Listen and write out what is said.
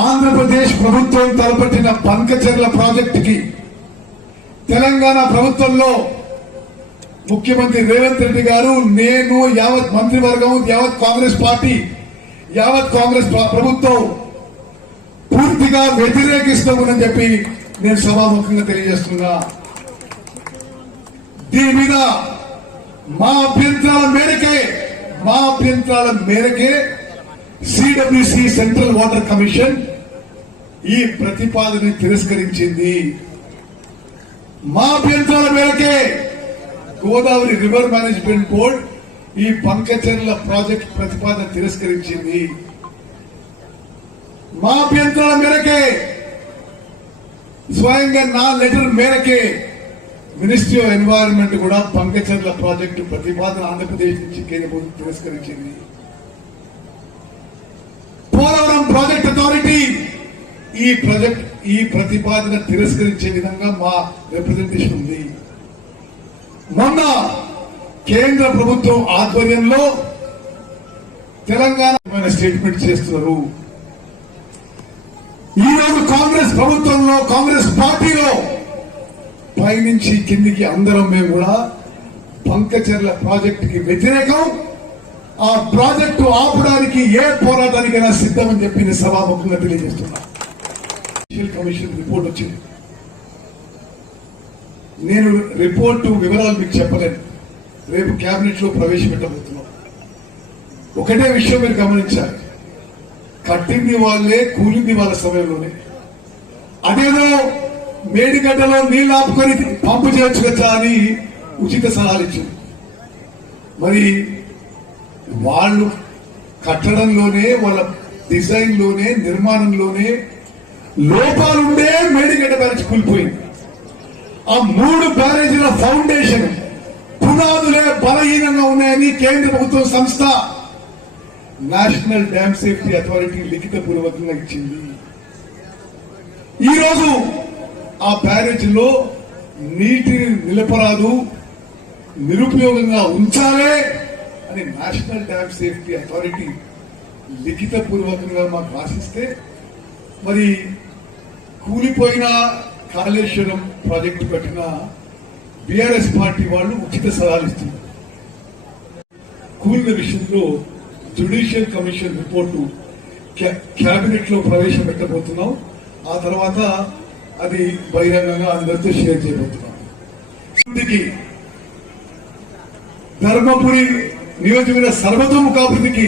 ఆంధ్రప్రదేశ్ ప్రభుత్వం తలపెట్టిన పంకచర్ల ప్రాజెక్టుకి తెలంగాణ ప్రభుత్వంలో ముఖ్యమంత్రి రేవంత్ రెడ్డి గారు నేను యావత్ మంత్రివర్గం యావత్ కాంగ్రెస్ పార్టీ యావత్ కాంగ్రెస్ ప్రభుత్వం పూర్తిగా వ్యతిరేకిస్తామని చెప్పి నేను సభాముఖంగా తెలియజేస్తున్నా. దీని మీద మా అభ్యంతరాల మేరకే అభ్యంతరాల మేరకే సిడబ్ల్యూసి సెంట్రల్ వాటర్ కమిషన్ ఈ ప్రతిపాదన తిరస్కరించింది. మా అభ్యంతరాల మేరకే గోదావరి రివర్ మేనేజ్మెంట్ బోర్డ్ ఈ పంకచర్ల ప్రాజెక్ట్ ప్రతిపాదన తిరస్కరించింది. మా అభ్యంతరాల మేరకే స్వయంగా నా లెటర్ మేరకే మినిస్ట్రీ ఆఫ్ ఎన్వైరన్మెంట్ కూడా పంకచర్ల ప్రాజెక్టు ప్రతిపాదన ఆంధ్రప్రదేశ్ నుంచి కేంద్ర ప్రభుత్వం తిరస్కరించింది. పోలవరం ప్రాజెక్ట్ అథారిటీ ఈ ప్రాజెక్ట్ ఈ ప్రతిపాదన తిరస్కరించే విధంగా మా రిప్రజెంటేషన్ ఉంది. మొన్న కేంద్ర ప్రభుత్వం ఆధ్వర్యంలో తెలంగాణ స్టేట్మెంట్ చేస్తున్నారు? ఈరోజు కాంగ్రెస్ ప్రభుత్వంలో కాంగ్రెస్ పార్టీలో పైనుంచి కిందికి అందరం మేము కూడా పంకచర్ల ప్రాజెక్టుకి వ్యతిరేకం. ఆ ప్రాజెక్టు ఆపడానికి ఏ పోరాటానికైనా సిద్ధమని చెప్పి నేను సభాముఖంగా తెలియజేస్తున్నా. కమిషన్ రిపోర్ట్ వచ్చింది. నేను రిపోర్టు వివరాలు మీకు చెప్పలేను. రేపు కేబినెట్లో ప్రవేశపెట్టబోతున్నాం. ఒకటే విషయం మీరు గమనించాలి. కట్టింది వాళ్ళే కూలింది వాళ్ళ సమయంలోనే. అదేదో మేడిగడ్డలో నీళ్ళు ఆపుకొని పంపు చేయొచ్చు కదా అని ఉచిత సలహాలు ఇచ్చింది మరి వాళ్ళు కట్టడంలోనే వాళ్ళ డిజైన్లోనే నిర్మాణంలోనే లోపాలుండే మేడిగడ్డ బ్యారేజ్ కూలిపోయింది. ఆ మూడు బ్యారేజీల ఫౌండేషన్ పునాదులే బలహీనంగా ఉన్నాయని కేంద్ర ప్రభుత్వ సంస్థ నేషనల్ డ్యామ్ సేఫ్టీ అథారిటీ లిఖిత పూర్వకంగా ఇచ్చింది. ఈ రోజు ఆ బ్యారేజీలో నీటిని నిలపరాదు నిరుపయోగంగా ఉంచాలే అని నేషనల్ డ్యామ్ సేఫ్టీ అథారిటీ లిఖిత పూర్వకంగా మాకు రాసిస్తే మరి కూలిపోయిన కాళేశ్వరం ప్రాజెక్టు కట్టిన బీఆర్ఎస్ పార్టీ వాళ్ళు ఉచిత సలహాలు ఇస్తున్నారు. కూలిన విషయంలో జ్యుడిషియల్ కమిషన్ రిపోర్టు కేబినెట్లో ప్రవేశపెట్టబోతున్నాం. ఆ తర్వాత అది బహిరంగంగా అందరితో షేర్ చేయబోతున్నాం. ధర్మపురి నియోజకవర్గ సర్వతోముఖాభివృద్ధికి